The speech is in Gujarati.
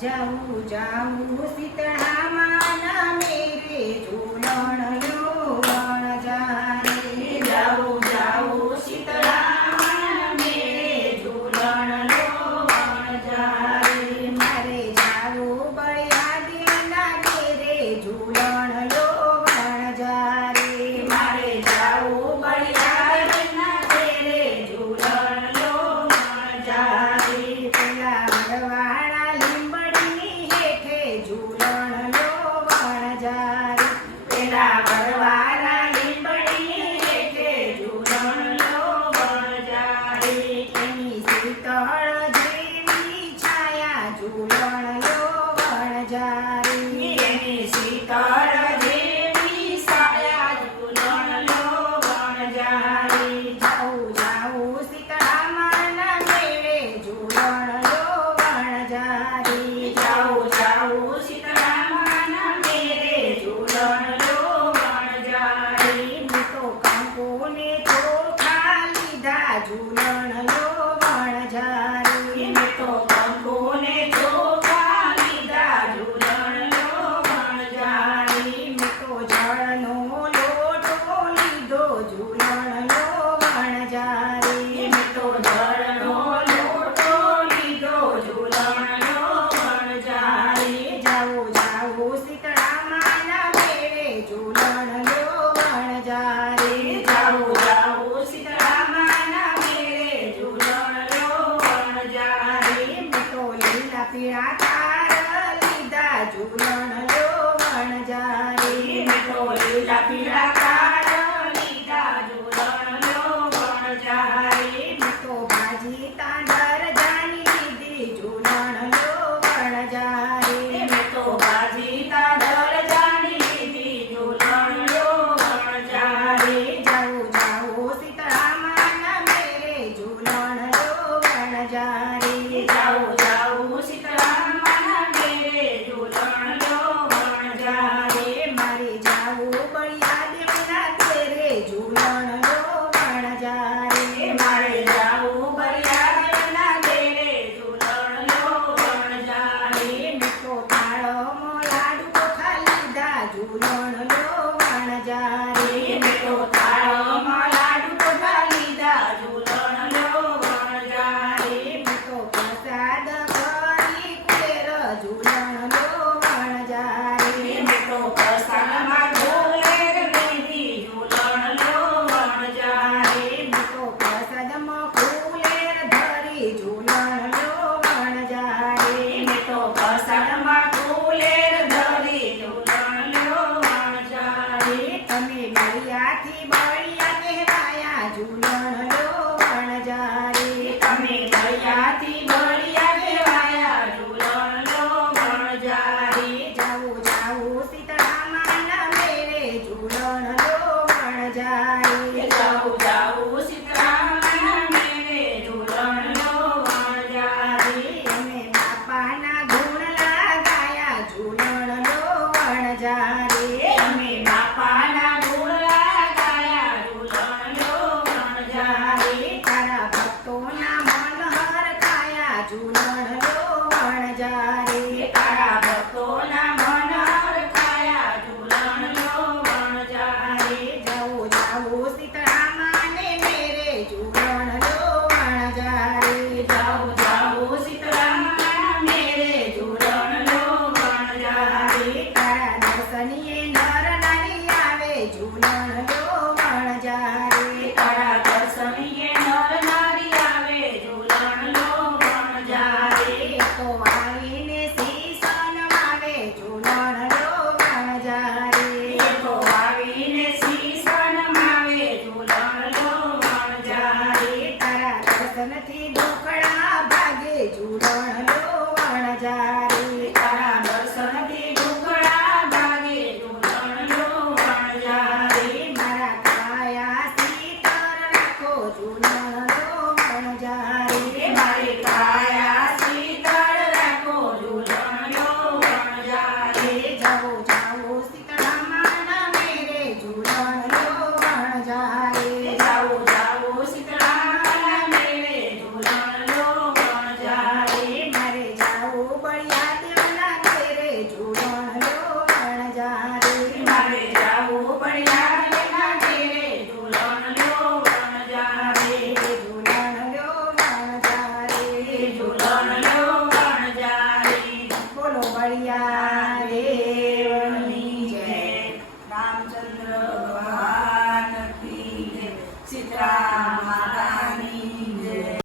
જાઉં જાઉં શીતળામાં મેરે ઝૂલણ લો વણજારે જાઉં જાઉં શીતળામાં મેરે ઝૂલણ લો વણજારે મારે જાવું બળિયાદેવના ઘેરે ઝૂલણ લો વણજારે મારે જાવું બળિયાદેવના ઘેરે ઝૂલણ લો વણજારે પેલા વડવાળા લીંબડીની હેઠે ઝૂલણ લો વણજારે પેલા વડવાળા લીંબડીની હેઠે ઝૂલણ લો વણજારે એની શીતળ જેવી છાયા ઝૂલણ લો વણજારે એની શીતળ જેવી સાયા ઝૂલણ લો વણજારે જાઉં જાઉં શીતળામાના મેળે ઝૂલણ લો વણજારે જાઉં જાઉં શીતળામાના મેરે ઝૂલણ લો વણજારે મેં તો કંકુને ચોખા લીધા ઝૂલણ લો વણજારે મેં તો કંકુને ચોખા લીધા ઝૂલણ લો વણજારે મેં તો જળનો લોટો લીધો ઝૂલણ લો વણજારે મેં તો જળનો લોટો લીધો ઝૂલણ લો વણજારે જાઉં જાઉં શીતળામાના મેળે ઝૂલણ લો વણજારે જાઉં જાઉં શીતળામાના મેરે ઝૂલણ લો વણજારે મેં તો લીલા પીળા તાર લીધા ઝૂલણ લો વણજારે મેં તો લીલા પીળા તાર લીધા ઝૂલણ લો વણજારે મેં તો ભાજી તાંડર જાની લીધી ઝૂલણ લો વણજારે મેં તો બાજી તાડર જાણી લીધી ઝૂલણ લો વણજારે જાઉં જાઉં શીતળામાના મેરે ઝૂલણ લો વણજારે જાઉં જાઉં શીતળામાના મેરે ઝૂલણ લો વણજારે મારે જાવું બળિયાદેવના ઘેરે ઝૂલણ લો વણજારે મારે જાવું બળિયાદેવના ઘેરે ઝૂલણ લો વણજારે મેં તો તાળમાં લાડુ ચોખા લીધા ઝૂલણ લો વણજારે મેં તો થાળમાં લાડુ ચોખા લીધા ઝૂલણ લો વણજારે મેં તો પ્રસાદ કરી કુલેર ઝૂલણ લો વણજારે મેં તો પ્રસાદમાં ઢોલેર લીધી ઝૂલણ લો વણજારે મેં તો પ્રસાદમાં કુલેર ધરી ઝૂલણ લો વણજારે મેં તો પ્રસાદમાં ઢોલેર ધરી ઝૂલણ લો વણજારે તમે બળિયાથી બળિયા કહેવાયા ઝૂલણ